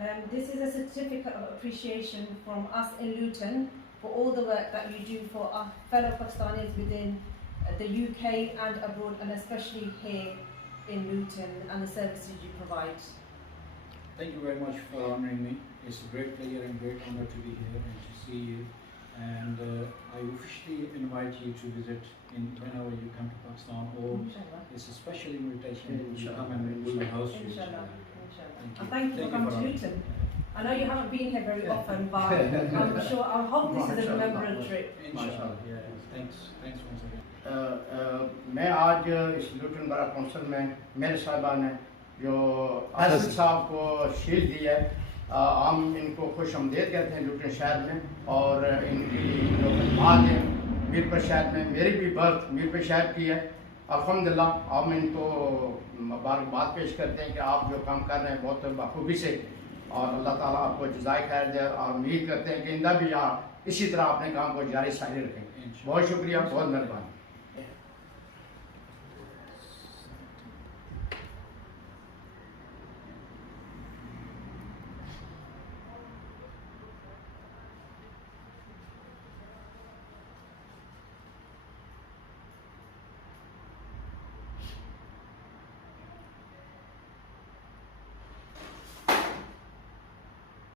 This is a certificate of appreciation from us in Luton for all the work that you do for our fellow Pakistanis within the UK and abroad, and especially here in Luton, and the services you provide. Thank you very much for honouring me. It's a great pleasure and great honour to be here and to see you. And I officially invite you to visit whenever you come to Pakistan, or Inshallah. it's a special invitation to come and we will host you. Inshallah. Thank And thank you for coming to Luton. I know you haven't been here very often, but I'm sure, I hope this is a memorable trip. Inshallah. Yeah. Thanks once again. मैं आज इस लुटन बरा council में मेरे साहिबा ने जो आसिफ साहब को शील्ड दी है, हम इनको खुश आमदीद कहते हैं लुटन शहर में। और इनकी जो खदमात हैं मीरपुर शहर में, मेरी भी बर्थ मीरपुर शहर की है। अल्हम्दुलिल्लाह हम इनको मुबारकबाद पेश करते हैं कि आप जो काम कर रहे हैं बहुत बखूबी से, और अल्लाह ताला आपको जज़ाए खैर दे, और उम्मीद करते हैं कि इंदा भी आप इसी तरह अपने काम को जारी सारी रखें। बहुत शुक्रिया, बहुत मेहरबानी।